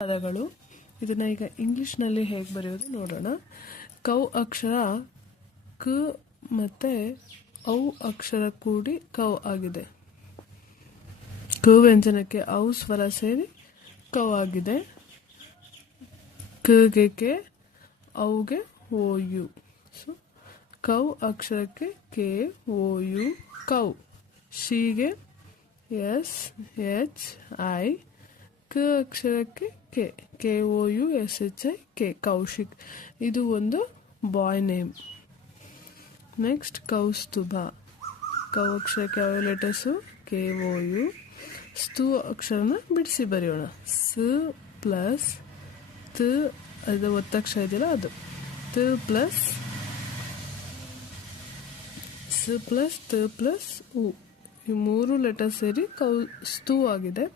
ಪದಗಳು. ಇದನ್ನ ಈಗ ಇಂಗ್ಲಿಷ್ನಲ್ಲಿ ಹೇಗೆ ಬರೆಯೋದು ನೋಡೋಣ. ಕೌ ಅಕ್ಷರ ಕ ಮತ್ತೆ ಔ ಅಕ್ಷರ ಕೂಡಿ ಕೌ ಆಗಿದೆ. ಕ ವ್ಯಂಜನಕ್ಕೆ ಔ ಸ್ವರ ಸೇರಿ ಕೌ ಆಗಿದೆ. ಕಗೆ ಕೆ, ಔಗೆ ಓ ಯು. ಸೊ ಕೌ ಅಕ್ಷರಕ್ಕೆ ಕೆ ಓ ಯು ಕೌ. ಶಿಗೆ ಎಸ್ ಎಚ್ ಐ. ಕ ಅಕ್ಷರಕ್ಕೆ K K O U S H I K Kaushik. ಇದು ಒಂದು ಬಾಯ್ ನೇಮ್. ನೆಕ್ಸ್ಟ್ ಕೌಸ್ತುಭ. ಕೌ ಅಕ್ಷರಕ್ಕೆ ಯಾವ ಲೆಟರ್ಸು ಕೆ ಓ ಯು. ಸ್ತು ಅಕ್ಷರನ ಬಿಡಿಸಿ ಬರೆಯೋಣ. ಸ್ ಪ್ಲಸ್ ತ, ಅದು ಒತ್ತಕ್ಷರ ಇದೆಯಲ್ಲ ಅದು. ತ ಪ್ಲಸ್ ಸ್ ಪ್ಲಸ್ ತ ಪ್ಲಸ್ ಉ. ಈ ಮೂರು ಲೆಟರ್ ಸೇರಿ ಕೌ ಸ್ತೂ ಆಗಿದೆ.